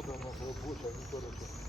работа у нас рабочая, они короче,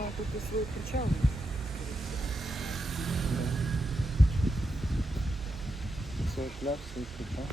понимаю, тут и свой причал. Свой шляп, свой причал.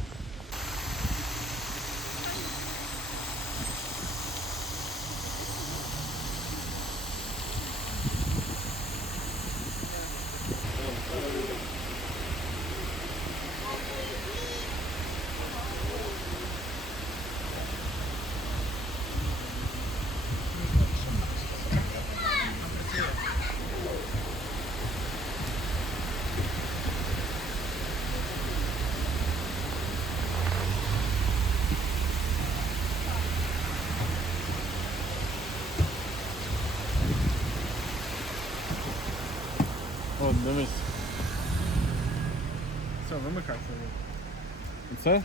Дивись. Все, вимикай це.